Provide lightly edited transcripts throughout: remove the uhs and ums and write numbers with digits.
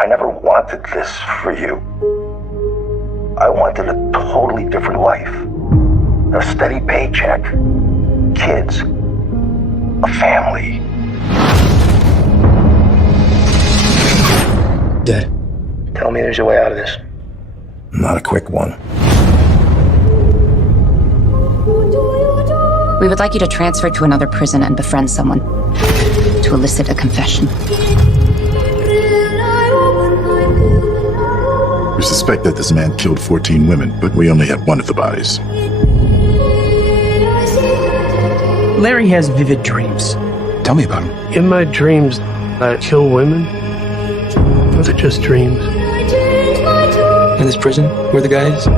I never wanted this for you. I wanted a totally different life. A steady paycheck, kids, a family. Dad. Tell me there's a way out of this. Not a quick one. We would like you to transfer to another prison and befriend someone to elicit a confession. We suspect that this man killed 14 women, but we only have one of the bodies. Larry has vivid dreams. Tell me about him. In my dreams, I kill women. Those are just dreams. In this prison, where the guy is?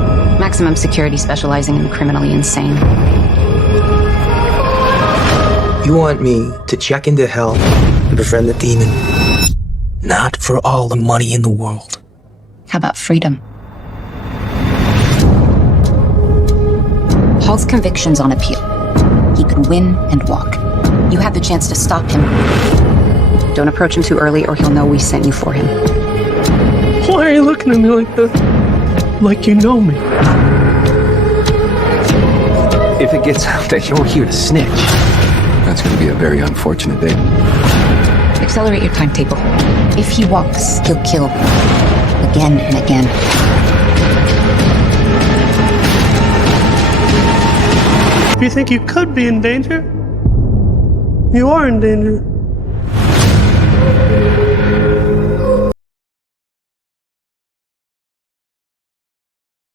Maximum security specializing in the criminally insane. You want me to check into hell and befriend the demon? Not for all the money in the world. How about freedom? Hall's conviction's on appeal. He could win and walk. You have the chance to stop him. Don't approach him too early or he'll know we sent you for him. Why are you looking at me like that? Like you know me. If it gets out that you're here to snitch, that's going to be a very unfortunate day. Accelerate your timetable. If he walks, he'll kill. Again and again. If you think you could be in danger, you are in danger.